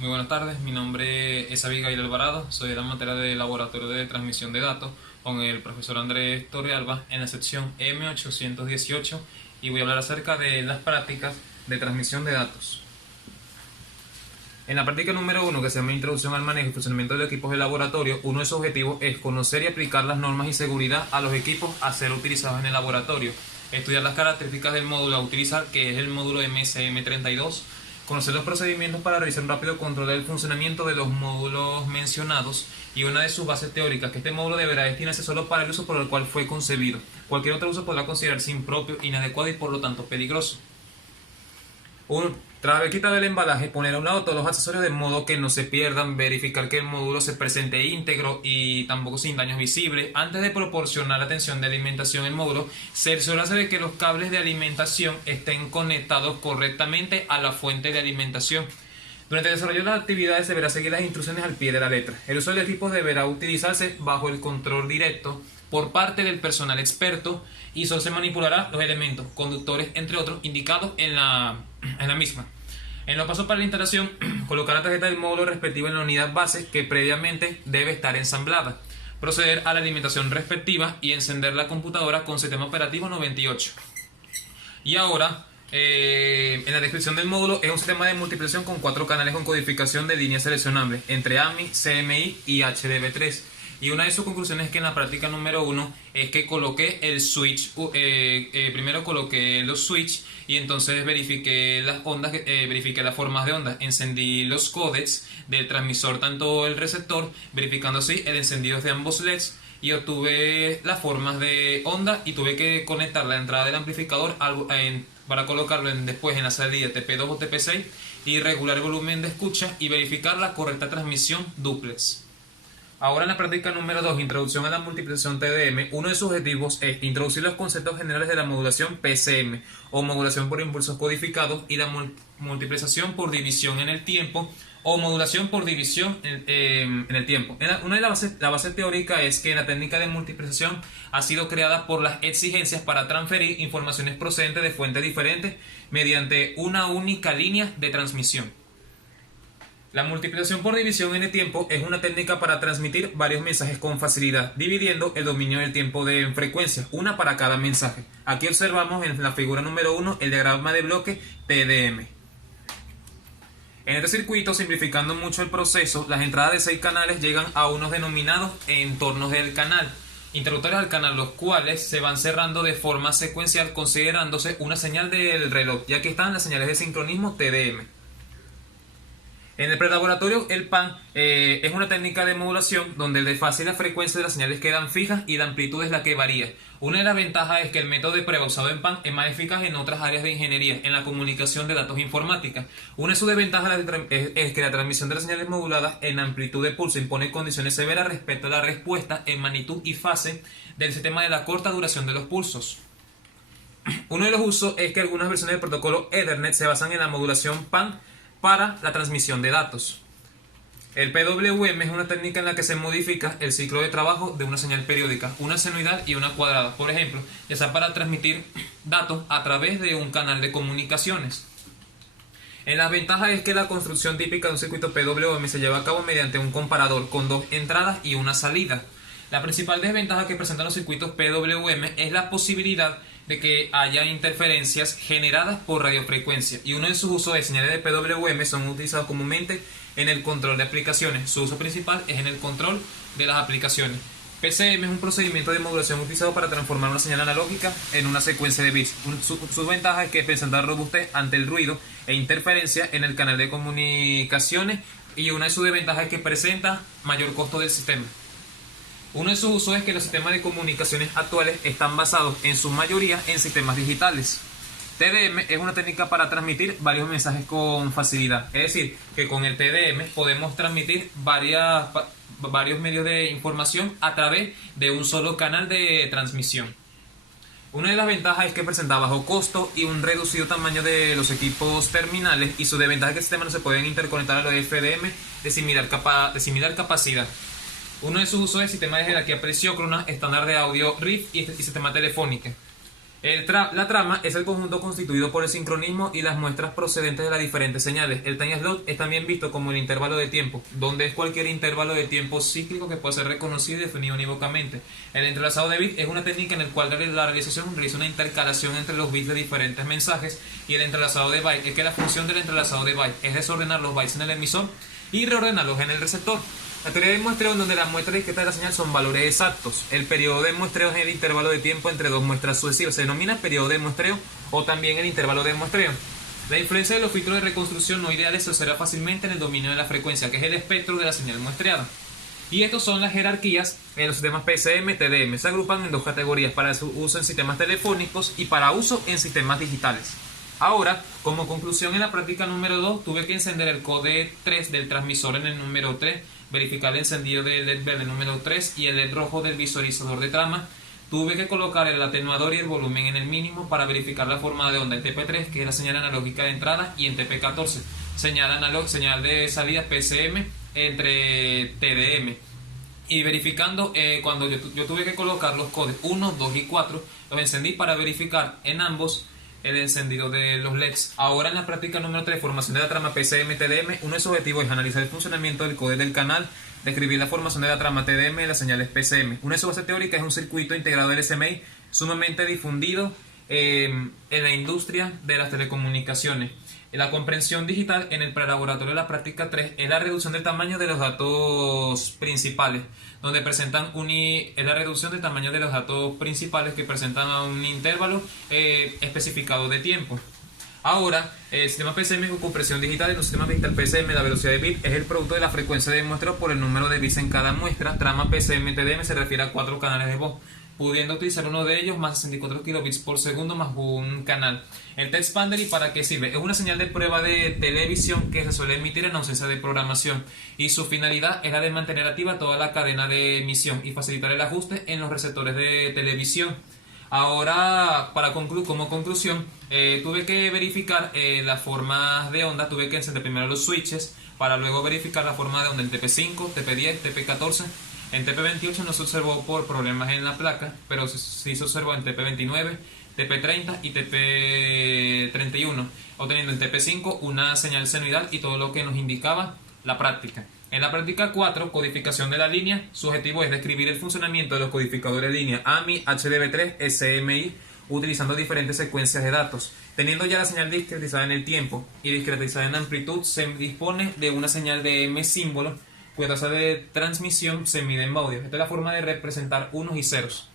Muy buenas tardes, mi nombre es Abigail Alvarado, soy de la materia de Laboratorio de Transmisión de Datos con el profesor Andrés Torrealba en la sección M818 y voy a hablar acerca de las prácticas de transmisión de datos. En la práctica número 1, que se llama Introducción al manejo y funcionamiento de equipos de laboratorio, uno de sus objetivos es conocer y aplicar las normas y seguridad a los equipos a ser utilizados en el laboratorio, estudiar las características del módulo a utilizar, que es el módulo MSM32, conocer los procedimientos para realizar un rápido control del funcionamiento de los módulos mencionados y una de sus bases teóricas, que este módulo deberá destinarse solo para el uso por el cual fue concebido. Cualquier otro uso podrá considerarse impropio, inadecuado y por lo tanto peligroso. Tras haber quitado el embalaje, poner a un lado todos los accesorios de modo que no se pierdan, verificar que el módulo se presente íntegro y tampoco sin daños visibles. Antes de proporcionar la atención de alimentación al módulo, cerciorarse de que los cables de alimentación estén conectados correctamente a la fuente de alimentación. Durante el desarrollo de las actividades deberá seguir las instrucciones al pie de la letra. El uso del equipo deberá utilizarse bajo el control directo por parte del personal experto y solo se manipulará los elementos, conductores, entre otros, indicados en la misma. En los pasos para la instalación, colocar la tarjeta del módulo respectivo en la unidad base que previamente debe estar ensamblada. Proceder a la alimentación respectiva y encender la computadora con sistema operativo 98. Y ahora, en la descripción del módulo es un sistema de multiplicación con 4 canales con codificación de líneas seleccionables entre AMI, CMI y HDB3. Y una de sus conclusiones es que en la práctica número 1 es que coloqué el switch, primero coloqué los switch y entonces verifiqué las ondas, verifiqué las formas de ondas, encendí los códecs del transmisor, tanto el receptor, verificando así el encendido de ambos LEDs y obtuve las formas de onda y tuve que conectar la entrada del amplificador para colocarlo después en la salida TP2 o TP6 y regular el volumen de escucha y verificar la correcta transmisión duplex. Ahora en la práctica número 2, introducción a la multiplicación TDM, uno de sus objetivos es introducir los conceptos generales de la modulación PCM o modulación por impulsos codificados y la multiplicación por división en el tiempo o modulación por división en el tiempo. Una de la base teórica es que la técnica de multiplicación ha sido creada por las exigencias para transferir informaciones procedentes de fuentes diferentes mediante una única línea de transmisión. La multiplicación por división en el tiempo es una técnica para transmitir varios mensajes con facilidad, dividiendo el dominio del tiempo de frecuencia, una para cada mensaje. Aquí observamos en la figura número 1 el diagrama de bloque TDM. En este circuito, simplificando mucho el proceso, las entradas de 6 canales llegan a unos denominados entornos del canal, interruptores al canal, los cuales se van cerrando de forma secuencial considerándose una señal del reloj, ya que están las señales de sincronismo TDM. En el prelaboratorio, el PAN es una técnica de modulación donde el desfase y la frecuencia de las señales quedan fijas y la amplitud es la que varía. Una de las ventajas es que el método de prueba usado en PAN es más eficaz en otras áreas de ingeniería, en la comunicación de datos informática. Una de sus desventajas es que la transmisión de las señales moduladas en amplitud de pulso impone condiciones severas respecto a la respuesta en magnitud y fase del sistema de la corta duración de los pulsos. Uno de los usos es que algunas versiones del protocolo Ethernet se basan en la modulación PAN para la transmisión de datos. El PWM es una técnica en la que se modifica el ciclo de trabajo de una señal periódica, una senoidal y una cuadrada, por ejemplo, ya sea para transmitir datos a través de un canal de comunicaciones. En las ventajas es que la construcción típica de un circuito PWM se lleva a cabo mediante un comparador con 2 entradas y una salida. La principal desventaja que presentan los circuitos PWM es la posibilidad de que haya interferencias generadas por radiofrecuencia y uno de sus usos de señales de PWM son utilizados comúnmente en el control de aplicaciones. Su uso principal es en el control de las aplicaciones. PCM es un procedimiento de modulación utilizado para transformar una señal analógica en una secuencia de bits. Su ventaja es que presenta robustez ante el ruido e interferencia en el canal de comunicaciones y una de sus desventajas es que presenta mayor costo del sistema. Uno de sus usos es que los sistemas de comunicaciones actuales están basados en su mayoría en sistemas digitales. TDM es una técnica para transmitir varios mensajes con facilidad. Es decir, que con el TDM podemos transmitir varios medios de información a través de un solo canal de transmisión. Una de las ventajas es que presenta bajo costo y un reducido tamaño de los equipos terminales y su desventaja es que el sistema no se pueden interconectar a los FDM de similar capacidad. Uno de sus usos es sistema de jerarquía presíncrona, estándar de audio RIF y sistema telefónico. La trama es el conjunto constituido por el sincronismo y las muestras procedentes de las diferentes señales. El time slot es también visto como el intervalo de tiempo, donde es cualquier intervalo de tiempo cíclico que puede ser reconocido y definido unívocamente. El entrelazado de bits es una técnica en la cual la realización realiza una intercalación entre los bits de diferentes mensajes, y el entrelazado de bytes es que la función del entrelazado de bytes es desordenar los bytes en el emisor y reordenarlos en el receptor. La teoría de muestreo, donde las muestras discretas de la señal son valores exactos. El periodo de muestreo es el intervalo de tiempo entre dos muestras sucesivas. Se denomina periodo de muestreo o también el intervalo de muestreo. La influencia de los filtros de reconstrucción no ideales se observa fácilmente en el dominio de la frecuencia, que es el espectro de la señal muestreada. Y estos son las jerarquías en los sistemas PSM, TDM. Se agrupan en dos categorías: para su uso en sistemas telefónicos y para uso en sistemas digitales. Ahora, como conclusión, en la práctica número 2, tuve que encender el code 3 del transmisor en el número 3, verificar el encendido del LED verde número 3 y el LED rojo del visualizador de trama. Tuve que colocar el atenuador y el volumen en el mínimo para verificar la forma de onda en TP3, que es la señal analógica de entrada, y en TP14, señal de salida PSM entre TDM. Y verificando, cuando yo tuve que colocar los codes 1, 2 y 4, los encendí para verificar en ambos el encendido de los LEDs. Ahora, en la práctica número 3, formación de la trama PSM-TDM, uno de sus objetivos es analizar el funcionamiento del código del canal, describir la formación de la trama TDM de las señales PSM. Una de sus bases teóricas es un circuito integrado del SMI sumamente difundido en la industria de las telecomunicaciones. La comprensión digital en el prelaboratorio de la práctica 3 es la reducción del tamaño de los datos principales, donde presentan es la reducción del tamaño de los datos principales que presentan a un intervalo especificado de tiempo. Ahora, el sistema PSM con compresión digital. En un sistema digital PSM, la velocidad de bit es el producto de la frecuencia de muestreo por el número de bits en cada muestra. Trama PSM-TDM se refiere a 4 canales de voz, pudiendo utilizar uno de ellos más 64 kilobits por segundo más un canal. El text expander, ¿y para qué sirve? Es una señal de prueba de televisión que se suele emitir en ausencia de programación, y su finalidad es la de mantener activa toda la cadena de emisión y facilitar el ajuste en los receptores de televisión. Ahora, como conclusión, tuve que verificar las formas de onda. Tuve que encender primero los switches para luego verificar la forma de onda en TP5, TP10, TP14. En TP28 no se observó por problemas en la placa, pero sí se observó en TP29, TP30 y TP31, obteniendo en TP5 una señal senoidal y todo lo que nos indicaba la práctica. En la práctica 4, codificación de la línea, su objetivo es describir el funcionamiento de los codificadores de línea AMI, HDB3, SMI, utilizando diferentes secuencias de datos. Teniendo ya la señal discretizada en el tiempo y discretizada en amplitud, se dispone de una señal de M símbolo, cuya tasa de transmisión se mide en baudios. Esta es la forma de representar unos y ceros.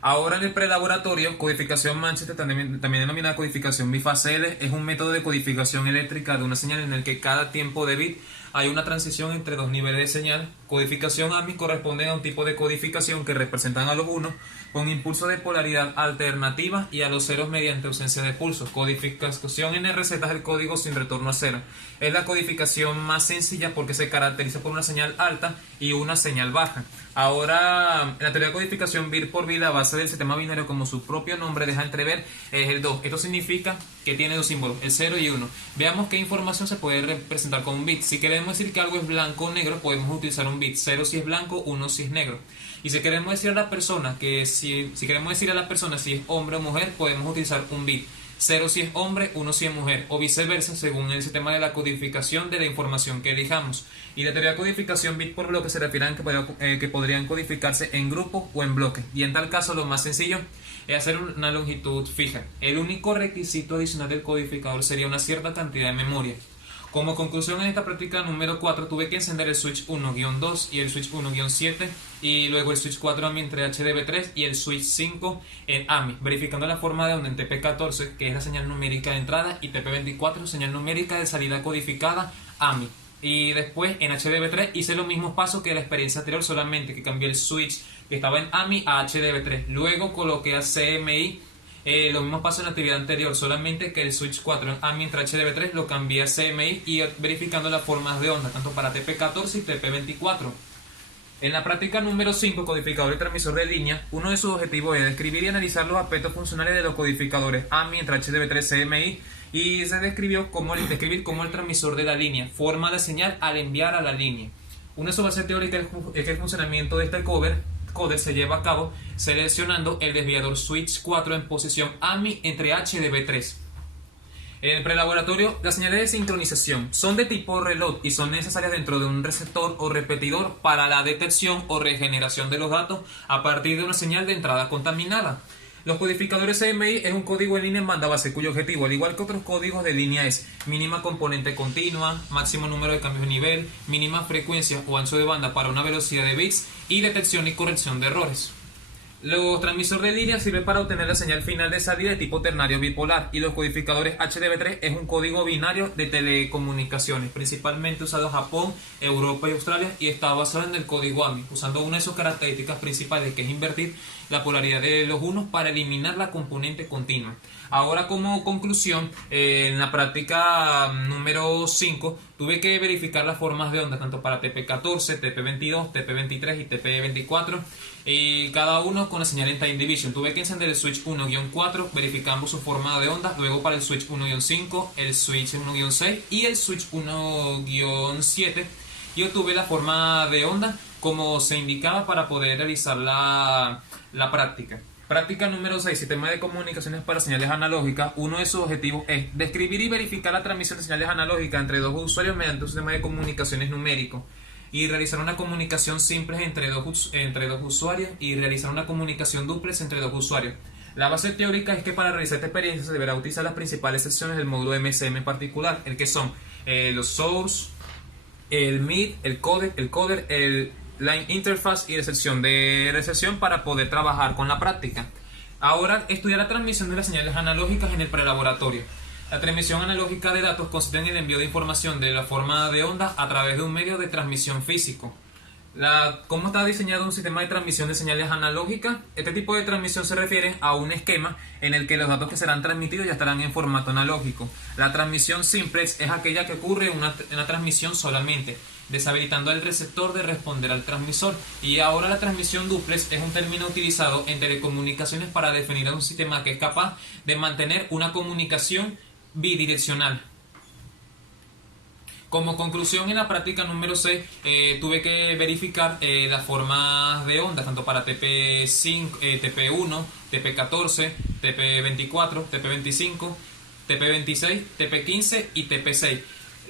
Ahora, en el prelaboratorio, codificación Manchester, también denominada codificación bifacele, es un método de codificación eléctrica de una señal en el que cada tiempo de bit hay una transición entre dos niveles de señal. Codificación AMI corresponde a un tipo de codificación que representan a los unos con impulso de polaridad alternativa y a los ceros mediante ausencia de pulsos. Codificación NRZ es el código sin retorno a cero. Es la codificación más sencilla porque se caracteriza por una señal alta y una señal baja. Ahora, en la teoría de codificación bit por bit, la base del sistema binario, como su propio nombre deja entrever, es el 2. Esto significa que tiene dos símbolos, el 0 y 1. Veamos qué información se puede representar con un bit. Si queremos decir que algo es blanco o negro, podemos utilizar un bit. 0 si es blanco, 1 si es negro. Y si queremos decir a la persona si es hombre o mujer, podemos utilizar un bit. 0 si es hombre, 1 si es mujer, o viceversa, según el sistema de la codificación de la información que elijamos. Y la teoría de codificación bit por bloque se refiere a que podrían codificarse en grupo o en bloque. Y en tal caso, lo más sencillo es hacer una longitud fija. El único requisito adicional del codificador sería una cierta cantidad de memoria. Como conclusión, en esta práctica número 4 tuve que encender el switch 1-2 y el switch 1-7 y luego el switch 4 AMI entre HDB3 y el switch 5 en AMI, verificando la forma de onda en TP14, que es la señal numérica de entrada, y TP24, señal numérica de salida codificada AMI. Y después en HDB3 hice los mismos pasos que la experiencia anterior, solamente que cambié el switch que estaba en AMI a HDB3. Luego coloqué a CMI los mismos pasos en la actividad anterior, solamente que el switch 4 en AMI entre HDB3 lo cambié a CMI y verificando las formas de onda tanto para TP14 y TP24. En la práctica número 5, codificador y transmisor de línea, uno de sus objetivos es describir y analizar los aspectos funcionales de los codificadores AMI entre HDB3 y CMI, y se describió describir cómo el transmisor de la línea forma la señal al enviar a la línea. Una de sus bases teóricas es que el funcionamiento de este cover coder se lleva a cabo seleccionando el desviador switch 4 en posición AMI entre HDB3. En el prelaboratorio, las señales de sincronización son de tipo reloj y son necesarias dentro de un receptor o repetidor para la detección o regeneración de los datos a partir de una señal de entrada contaminada. Los codificadores CMI es un código en línea en banda base cuyo objetivo, al igual que otros códigos de línea, es mínima componente continua, máximo número de cambios de nivel, mínima frecuencia o ancho de banda para una velocidad de bits y detección y corrección de errores. Los transmisores de línea sirven para obtener la señal final de salida de tipo ternario bipolar y los codificadores HDB3 es un código binario de telecomunicaciones, principalmente usado en Japón, Europa y Australia, y está basado en el código AMI, usando una de sus características principales, que es invertir la polaridad de los unos para eliminar la componente continua. Ahora, como conclusión, en la práctica número 5 tuve que verificar las formas de onda tanto para TP14, TP22, TP23 y TP24, y cada uno con la señal en time division. Tuve que encender el switch 1-4 verificando su forma de onda, luego para el switch 1-5, el switch 1-6 y el switch 1-7, y obtuve la forma de onda como se indicaba para poder realizar la práctica. Práctica número 6. Sistema de comunicaciones para señales analógicas. Uno de sus objetivos es describir y verificar la transmisión de señales analógicas entre dos usuarios mediante un sistema de comunicaciones numérico y realizar una comunicación simple entre dos usuarios y realizar una comunicación duplex entre dos usuarios. La base teórica es que para realizar esta experiencia se deberá utilizar las principales secciones del módulo MSM en particular, el que son los source, el mid, el coder, el line interface y la sección de recepción para poder trabajar con la práctica. Ahora, estudiar la transmisión de las señales analógicas en el prelaboratorio. La transmisión analógica de datos consiste en el envío de información de la forma de onda a través de un medio de transmisión físico. ¿Cómo está diseñado un sistema de transmisión de señales analógicas? Este tipo de transmisión se refiere a un esquema en el que los datos que serán transmitidos ya estarán en formato analógico. La transmisión simplex es aquella que ocurre en una transmisión solamente, deshabilitando al receptor de responder al transmisor. Y ahora la transmisión duplex es un término utilizado en telecomunicaciones para definir a un sistema que es capaz de mantener una comunicación bidireccional. Como conclusión, en la práctica número 6 tuve que verificar las formas de onda tanto para TP5, TP1, TP14, TP24, TP25, TP26, TP15 y TP6.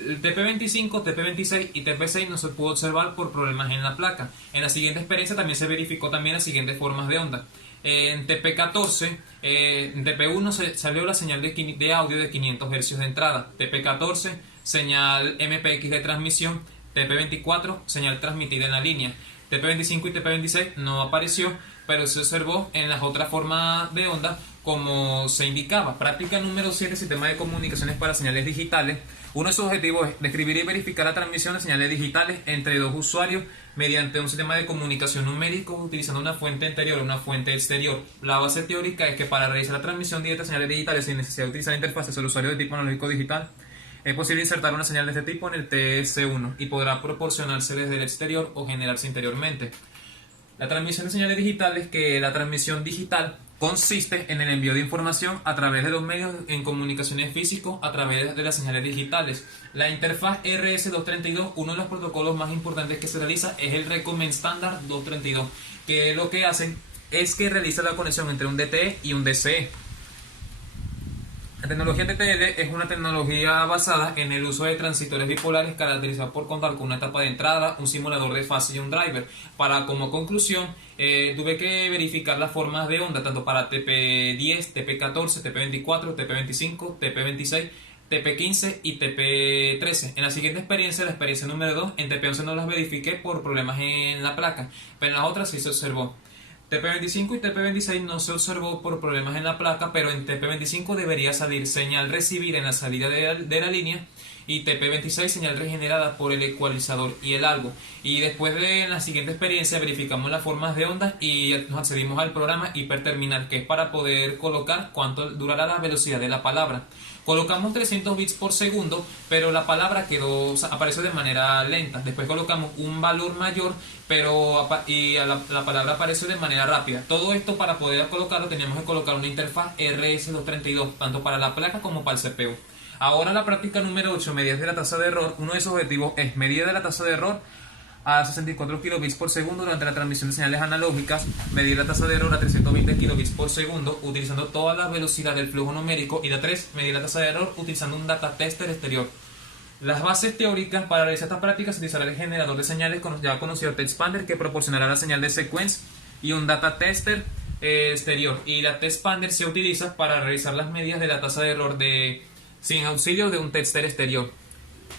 El TP25, TP26 y TP6 no se pudo observar por problemas en la placa. En la siguiente experiencia también se verificó también las siguientes formas de onda. En TP14, en TP1 salió la señal de audio de 500 Hz de entrada. TP14, señal MPX de transmisión. TP24, señal transmitida en la línea. TP25 y TP26 no apareció, pero se observó en las otras formas de onda como se indicaba. Práctica número 7, sistema de comunicaciones para señales digitales. Uno de sus objetivos es describir y verificar la transmisión de señales digitales entre dos usuarios mediante un sistema de comunicación numérico utilizando una fuente interior o una fuente exterior. La base teórica es que para realizar la transmisión directa de señales digitales sin necesidad de utilizar interfaces al usuario de tipo analógico digital, es posible insertar una señal de este tipo en el TS1 y podrá proporcionarse desde el exterior o generarse interiormente. La transmisión de señales digitales, que la transmisión digital consiste en el envío de información a través de los medios en comunicaciones físicos a través de las señales digitales. La interfaz RS-232, uno de los protocolos más importantes que se realiza es el Recommend Standard 232, que lo que hacen es que realiza la conexión entre un DTE y un DCE. La tecnología TTL es una tecnología basada en el uso de transistores bipolares caracterizada por contar con una etapa de entrada, un simulador de fase y un driver. Como conclusión, tuve que verificar las formas de onda tanto para TP10, TP14, TP24, TP25, TP26, TP15 y TP13. En la siguiente experiencia, la experiencia número 2, en TP11 no las verifiqué por problemas en la placa, pero en las otras sí se observó. TP25 y TP26 no se observó por problemas en la placa, pero en TP25 debería salir señal recibida en la salida de la línea y TP26 señal regenerada por el ecualizador y el algo. Y después de la siguiente experiencia verificamos las formas de onda y nos accedimos al programa hiperterminal, que es para poder colocar cuánto durará la velocidad de la palabra. Colocamos 300 bits por segundo, pero la palabra apareció de manera lenta. Después colocamos un valor mayor, pero la palabra apareció de manera rápida. Todo esto, para poder colocarlo, teníamos que colocar una interfaz RS-232, tanto para la placa como para el CPU. Ahora la práctica número 8, medidas de la tasa de error. Uno de sus objetivos es medir de la tasa de error a 64 kilobits por segundo durante la transmisión de señales analógicas, medir la tasa de error a 320 kilobits por segundo utilizando toda la velocidad del flujo numérico, y la 3, medir la tasa de error utilizando un data tester exterior. Las bases teóricas para realizar estas prácticas se utilizará el generador de señales ya conocido TextPander, que proporcionará la señal de sequence, y un data tester exterior. Y la TextPander se utiliza para realizar las medidas de la tasa de error sin auxilio de un tester exterior.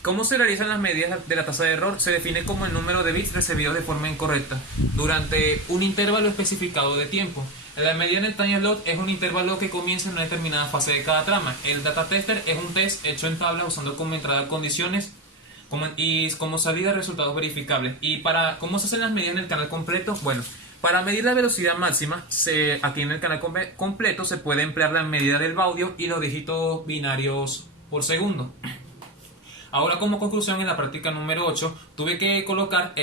¿Cómo se realizan las medidas de la tasa de error? Se define como el número de bits recibidos de forma incorrecta durante un intervalo especificado de tiempo. La medida en el time slot es un intervalo que comienza en una determinada fase de cada trama. El data tester es un test hecho en tabla usando como entrada condiciones y como salida resultados verificables. ¿Y para cómo se hacen las medidas en el canal completo? Bueno, para medir la velocidad máxima, aquí en el canal completo se puede emplear la medida del baudio y los dígitos binarios por segundo. Ahora, como conclusión, en la práctica número 8 tuve que colocar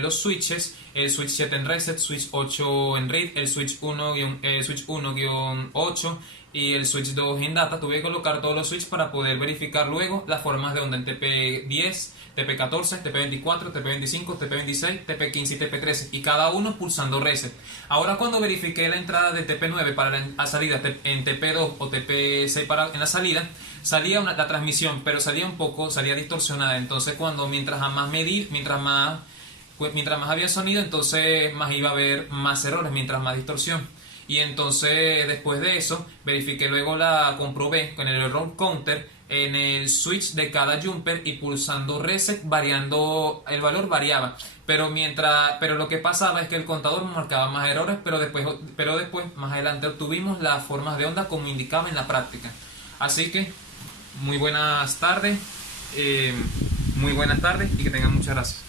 los switches, el switch 7 en reset, switch 8 en read, el switch 1-8 y el switch 2 en data. Tuve que colocar todos los switches para poder verificar luego las formas de onda en TP10, TP14, TP24, TP25, TP26, TP15 y TP13, y cada uno pulsando reset. Ahora, cuando verifiqué la entrada de TP9 para la salida en TP2 o TP6 en la salida, salía la transmisión, pero salía distorsionada. Entonces, mientras más había sonido, entonces más iba a haber más errores, mientras más distorsión. Y entonces, después de eso, comprobé con el error counter en el switch de cada jumper, y pulsando reset, el valor variaba. Pero lo que pasaba es que el contador marcaba más errores, pero después más adelante obtuvimos las formas de onda como indicaba en la práctica. Así que muy buenas tardes y que tengan muchas gracias.